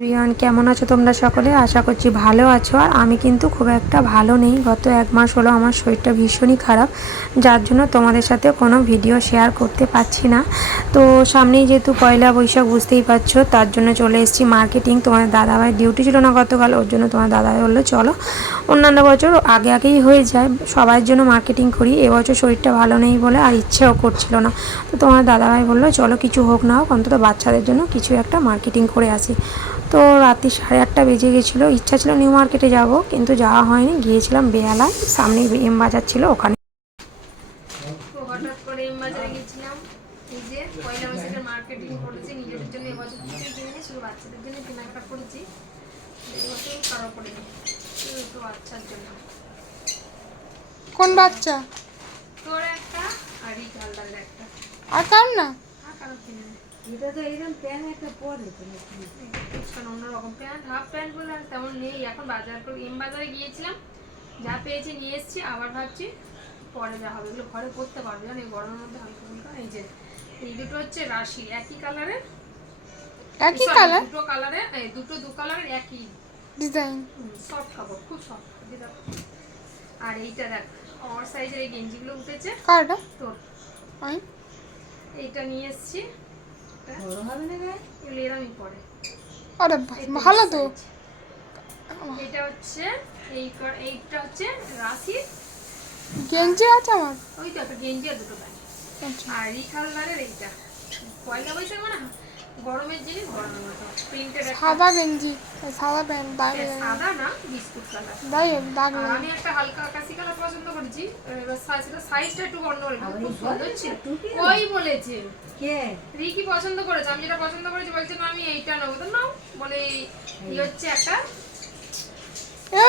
রিয়ান কেমন আছো তোমরা সকলে? আশা করছি ভালো আছো। আর আমি কিন্তু খুব একটা ভালো নেই। গত এক মাস হলো আমার শরীরটা ভীষণই খারাপ, যার জন্য তোমাদের সাথে কোনো ভিডিও শেয়ার করতে পারছি না। তো সামনেই যেহেতু পয়লা বৈশাখ, বুঝতেই পারছ, তার জন্য চলে এসেছি মার্কেটিং। তোমাদের দাদাভাই ডিউটি ছিল না গতকাল, ওর জন্য তোমার দাদাভাই বলল, চলো, অন্যান্য বছর আগে আগেই হয়ে যায়। সবার জন্য মার্কেটিং করি। এবছর শরীরটা ভালো নেই বলে আর ইচ্ছেও করছিল না। তো তোমার দাদাভাই বলল, চলো, কিছু হোক না হোক, অন্তত বাচ্চাদের জন্য কিছু একটা মার্কেটিং করে আসি। তো রাত্রি সাড়ে আটটা বেজে গেছিল। ইচ্ছা ছিল নিউ মার্কেটে যাব কিন্তু যাওয়া হয়নি। গিয়েছিলাম বেহালায় সামনে এম বাজার ছিল ওখানে। হঠাৎ করে এম বাজারে গেছিলাম। এই যে পয়লা বৈশাখের মার্কেটিং করেছি নিজেদের জন্য এবছর কিছুই কিনিনি শুধু বাচ্চাদের জন্য কেনাকাটা করেছি। এবছর কারও করিনি শুধু বাচ্চার জন্য। কোন বাচ্চা? তোর একটা আর হালদারের একটা। আর কার না? কিনে নি। এটা কিছুক্ষণ অন্যরকম প্যান্ট হাফ প্যান্ট বলে আর তেমন নেই। এখন বাজার করে এম বাজারে গিয়েছিলাম যা পেয়েছি নিয়ে এসেছি আবার ভাবছি পরে যা হবে। এগুলো ঘরে পরতে পারবে জানো এই গরমের মধ্যে হালকা হালকা এই যে এই দুটো হচ্ছে রাশি একই কালারের একই কালার? দুটো কালারে দুটো দু কালারের একই ডিজাইন। সফট কাপড় খুব সফট আর এইটা দেখ আমার সাইজের এই গেঞ্জিগুলো উঠেছে। কারটা? তোর। এইটা নিয়ে এসেছি। পরে আরে ভালো তো। এটা হচ্ছে এই এইটা হচ্ছে রাশি গেঞ্জি আছে আমার? ওই তো একটা গেঞ্জি আর দুটো প্যান্ট। আর আর রিখালদারের এইটা। পয়লা বৈশাখ মানে গরমের জিনিস গরমের প্রিন্টেড সাদা গেঞ্জি সাদা প্যান্ট দাগ সাদা না বিস্কুট কালার। দাই দাগ আমি একটা হালকা আকাশি কালার পছন্দ করেছি সেটা সাইজটা একটু গন্ডগোল খুব সুন্দর ছিল। ওই বলেছে। কে? রিকি পছন্দ করেছে আমি যেটা পছন্দ করেছি বলছে না আমি এইটা নেব। তো নাও বলে এই হচ্ছে একটা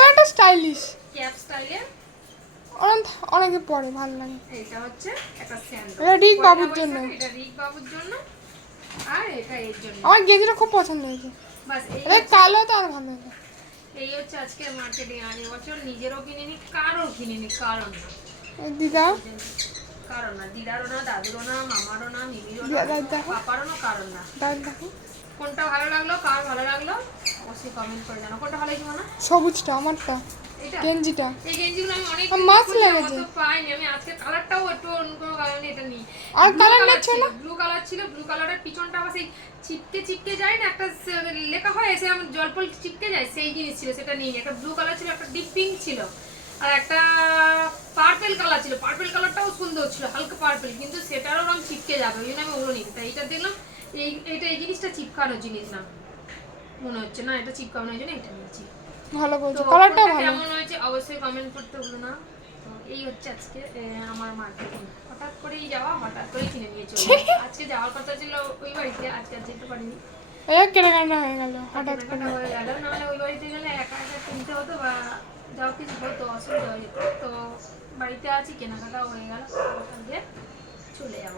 একটা স্টাইলিশ। ক্যাপ স্টাইলের অনেক অনেকে পরে ভালো লাগে। এইটা হচ্ছে একটা স্যান্ডেল। এটা রিক বাবুর জন্য। এটা রিক বাবুর জন্য। আর এটা এর জন্য। আমার গেঞ্জিটা খুব পছন্দ হয়েছে। বাস এই কালো তো আর ভালো লাগে এই হচ্ছে আজকে মার্কেটিং নিজেরও কিনিনি কারও কিনিনি কারণ না। দিদা। কারণ না দিদারও না দাদুরও না মামারও না মিমিরও না পাপারও না কারণ না। কোনটা ভালো লাগল কার ভালো লাগল অবশ্যই কমেন্ট করে জানো কোনটা ভালো লাগল না সবুজটা আমারটা। গেঞ্জিটা। এই গেঞ্জিগুলো আমি অনেক মাছ লেগেছে। তো পাইনি আমি। আজকে কালারটাও একটু অন্য কোনো কারণে এটা নিই। আর colour নিচ্ছ না? ব্লু কালার ছিল ব্লু কালারের পিছনটা আবার সেই চিপকে চিপকে যায় না? একটা লেখা হয় এসে আমার জলপল চিপকে যায় সেই জিনিস ছিল সেটা নিয়ে একটা ব্লু কালার ছিল একটা ডিপ পিঙ্ক ছিল আর একটা পার্পেল কালার ছিল। পার্পেল কালারটাও সুন্দর ছিল হালকা পার্পেল কিন্তু সেটারও রং চিপকে যাবে ওই জন্য আমি ওগুলো নিই তাই এটা দেখলাম এই এটা এই জিনিসটা চিপকানোর জিনিস না মনে হচ্ছে। না এটা চিপকানোর জন্য এটা নিয়েছি। ভালো বলছো। কালারটা ভালো। কেমন হয়েছে অবশ্যই কমেন্ট করতে ভুলো না। তো এই হচ্ছে আজকে আমার মার্কেটিং হঠাৎ করেই যাওয়া হঠাৎ করেই কিনে নিয়ে চলে আজকে যাওয়ার কথা ছিল ওই বাড়িতে আজকে আর যেতে পারিনি। এই কেনাকাটা হয়ে গেল হঠাৎ করে। হয়ে গেল নাহলে ওই বাড়িতে গেলে একা একা কিনতে হতো বা যাও কিছু হতো অসুবিধা হয়ে যেত। তো বাড়িতে আছি কেনাকাটাও হয়ে গেল ওখান দিয়ে চলে যাব।